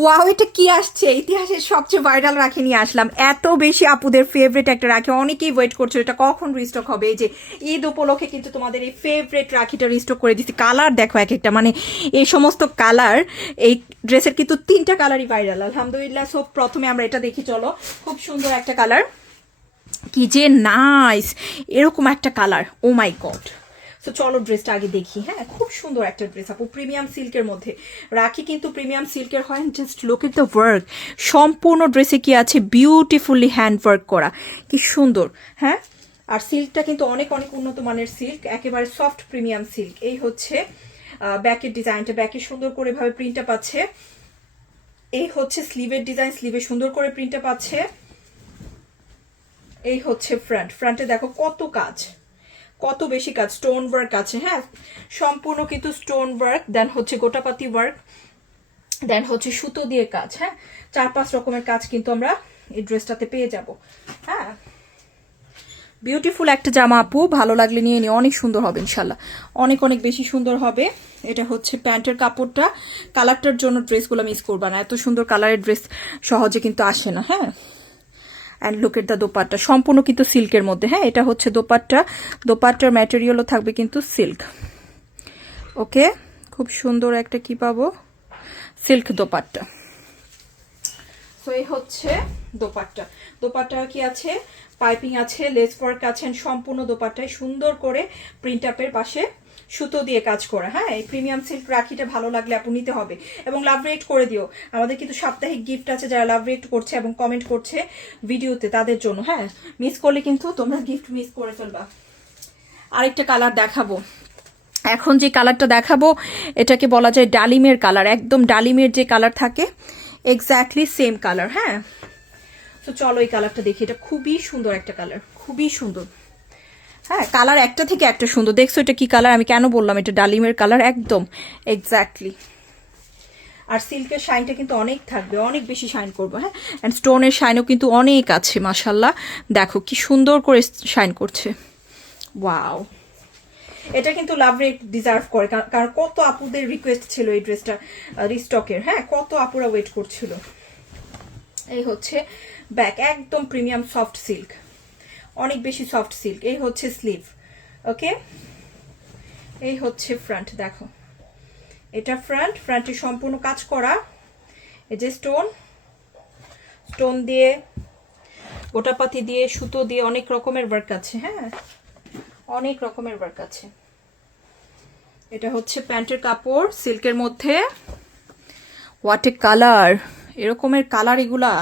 Wow এটা কি আসছে? ইতিহাসের সবচেয়ে ভাইরাল রাখি নিয়ে আসলাম। এত বেশি আপুদের ফেভারিট একটা রাখি। অনেকেই ওয়েট করছে, এটা কখন রিস্টক হবে? যে ঈদ উপলক্ষে কিন্তু তোমাদের এই ফেভারিট রাখিটা রিস্টক করে দিচ্ছি কালার দেখো এক একটা মানে এই সমস্ত কালার এই ড্রেসের কিন্তু তিনটা কালারই ভাইরাল আলহামদুলিল্লাহ, সব প্রথমে আমরা এটা দেখি, চলো। খুব সুন্দর একটা কালার কি যে নাইস এরকম একটা কালার ও মাই গড তো চলো ড্রেসটা আগে দেখি। হ্যাঁ খুব সুন্দর একটা ড্রেস আপু। প্রিমিয়াম সিল্কের মধ্যে। রাখি কিন্তু প্রিমিয়াম সিল্কের হয়। Just look at the work সম্পূর্ণ ড্রেসে কি আছে? বিউটিফুলি হ্যান্ড ওয়ার্ক করা। কি সুন্দর। হ্যাঁ? আর সিল্কটা কিন্তু অনেক অনেক উন্নত মানের সিল্ক একেবারে সফট প্রিমিয়াম সিল্ক এই হচ্ছে ব্যাকের ডিজাইনটা ব্যাকে সুন্দর করে ভাবে প্রিন্টটা পাচ্ছে। এই হচ্ছে স্লিভের ডিজাইন স্লিভে সুন্দর করে প্রিন্টটা পাচ্ছে। এই হচ্ছে ফ্রন্ট ফ্রন্টে দেখো কত কাজ। কত বেশি কাজ? স্টোন ওয়ার্ক আছে হ্যাঁ? সম্পূর্ণ কিন্তু স্টোন ওয়ার্ক দেন হচ্ছে গোটাপাতি ওয়ার্ক দেন হচ্ছে সুতো দিয়ে কাজ হ্যাঁ? চার পাঁচ রকমের কাজ কিন্তু আমরা এই ড্রেসটাতে পেয়ে যাব হ্যাঁ? বিউটিফুল একটা জামা আপু, ভালো লাগলে নিয়ে নিও, অনেক সুন্দর হবে ইনশাল্লাহ। অনেক অনেক বেশি সুন্দর হবে। এটা হচ্ছে প্যান্টের কাপড়টা। কালারটার জন্য ড্রেসগুলো মিস করবা না, এত সুন্দর কালারের ড্রেস সহজে কিন্তু আসে না হ্যাঁ? And look at the dupatta. সম্পূর্ণ কিন্তু সিল্কের মধ্যে হ্যাঁ? এটা হচ্ছে দোপাট্টা। দোপাট্টার ম্যাটেরিয়ালও থাকবে কিন্তু সিল্ক। ওকে? খুব সুন্দর একটা কি পাবো? সিল্ক দোপাট্টা। তো এই হচ্ছে দোপাট্টা। দোপাট্টা কি আছে? পাইপিং আছে লেস ওয়ার্ক আছে, সম্পূর্ণ দোপাট্টায় সুন্দর করে প্রিন্ট আপের পাশে সুতো দিয়ে কাজ করা। হ্যাঁ এই প্রিমিয়াম সিল্ক রাখিটা ভালো লাগলে আপু নিতে হবে। এবং লাভ রেট করে দিও। আমাদের কিন্তু সাপ্তাহিক গিফট আছে যারা লাভ রেট করছে এবং কমেন্ট করছে ভিডিওতে তাদের জন্য। হ্যাঁ মিস করলে কিন্তু তোমরা গিফট মিস করে ফেলবা। আরেকটা কালার দেখাবো। এখন যে কালারটা দেখাবো, এটাকে বলা যায় ডালিমের কালার একদম ডালিমের যে কালার থাকে এক্স্যাক্টলি সেম কালার হ্যাঁ তো চলো এই কালারটা দেখি। এটা খুবই সুন্দর একটা কালার খুবই সুন্দর। হ্যাঁ কালার একটা থেকে একটা সুন্দর। দেখছ এটা কি কালার আমি কেন বললাম এটা ডালিমের কালার একদম। এক্স্যাক্টলি আর সিল্কের শাইনটা কিন্তু অনেক থাকবে, অনেক বেশি শাইন করব হ্যাঁ? অ্যান্ড স্টোনের শাইনও কিন্তু অনেক আছে মাসাল্লাহ দেখো, কি সুন্দর করে শাইন করছে। ওয়াও এটা কিন্তু লাভ রেট ডিজার্ভ করে কারণ- কত আপুদের রিকোয়েস্ট ছিল এই ড্রেসটা রিস্টকের হ্যাঁ? কত আপুরা ওয়েট করছিল। এই হচ্ছে ব্যাক একদম প্রিমিয়াম সফট সিল্ক অনেক বেশি সফট সিল্ক এই হচ্ছে স্লিভ ওকে এই হচ্ছে ফ্রন্ট দেখো। এটা ফ্রন্ট ফ্রন্টে সম্পূর্ণ কাজ করা। এই যে স্টোন স্টোন দিয়ে গোটাপাতি দিয়ে, সুতো দিয়ে অনেক রকমের ওয়ার্ক আছে হ্যাঁ? অনেক রকমের ওয়ার্ক আছে। এটা হচ্ছে প্যান্টের কাপড় সিল্কের মধ্যে। হোয়াট কালার এরকমের কালার এগুলা।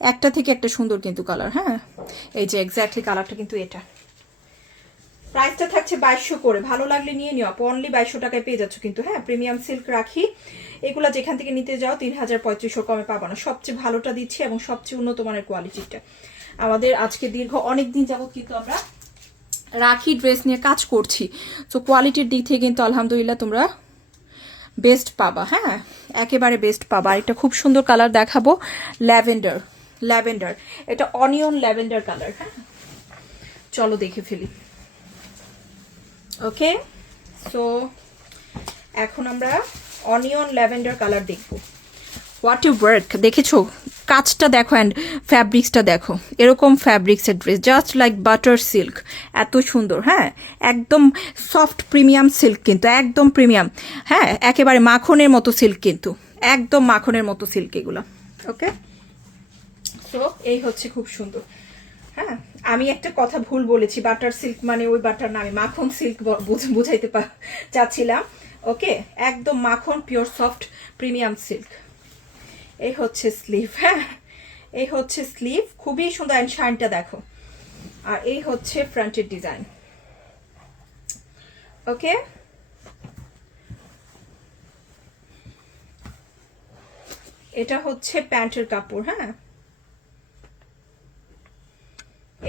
একটা থেকে একটা সুন্দর কিন্তু কালার হ্যাঁ? এই যে এক্স্যাক্টলি কালারটা কিন্তু এটা। প্রাইসটা থাকছে বাইশশো করে। ভালো লাগলে নিয়ে নিও আপু। অনলি বাইশশো টাকায় পেয়ে যাচ্ছ কিন্তু হ্যাঁ? প্রিমিয়াম সিল্ক রাখি। এগুলা যেখান থেকে নিতে যাও, তিন হাজার পঁয়ত্রিশশো কমে পাবা না। সবচেয়ে ভালোটা দিচ্ছি এবং সবচেয়ে উন্নত মানের কোয়ালিটিটা আমাদের আজকে দীর্ঘ অনেক দিন যাবত কিন্তু আমরা রাখি ড্রেস নিয়ে কাজ করছি। তো কোয়ালিটির দিক থেকে কিন্তু আলহামদুলিল্লাহ তোমরা বেস্ট পাবা হ্যাঁ? একেবারে বেস্ট পাবা। একটা খুব সুন্দর কালার দেখাবো ল্যাভেন্ডার ল্যাভেন্ডার এটা অনিয়ন ল্যাভেন্ডার কালার হ্যাঁ চলো দেখে ফেলি। ওকে সো এখন আমরা অনিয়ন ল্যাভেন্ডার কালার দেখব। হোয়াট ইউ ওয়ার্ক দেখেছ? কাজটা দেখো অ্যান্ড ফ্যাব্রিক্সটা দেখো। এরকম ফ্যাব্রিক্সের dress just like butter silk এত সুন্দর হ্যাঁ? একদম সফট প্রিমিয়াম সিল্ক কিন্তু, একদম প্রিমিয়াম হ্যাঁ? একেবারে মাখনের মতো সিল্ক কিন্তু। একদম মাখনের মতো সিল্ক এগুলো। ওকে তো এই হচ্ছে খুব সুন্দর। হ্যাঁ আমি একটা কথা ভুল বলেছি বাটার সিল্ক মানে ওই বাটার না, আমি মাখন সিল্ক বুঝাইতে চাচ্ছিলাম। ওকে একদম মাখন পিওর সফট প্রিমিয়াম সিল্ক এই হচ্ছে স্লিভ হ্যাঁ এই হচ্ছে স্লিভ খুবই সুন্দর অ্যান্ড শাইনটা দেখো। আর এই হচ্ছে ফ্রন্টের ডিজাইন ওকে এটা হচ্ছে প্যান্টের কাপড় হ্যাঁ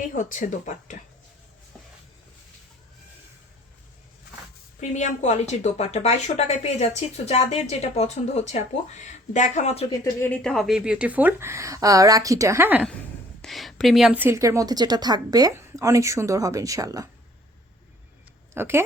এই হচ্ছে দোপাট্টা। প্রিমিয়াম কোয়ালিটির দোপাট্টা। বাইশশো টাকায় পেয়ে যাচ্ছি। তো যাদের যেটা পছন্দ হচ্ছে আপু, দেখা মাত্র কিন্তু নিয়ে নিতে হবে এই বিউটিফুল রাখিটা হ্যাঁ? প্রিমিয়াম সিল্কের মধ্যে যেটা থাকবে, অনেক সুন্দর হবে ইনশাল্লাহ ওকে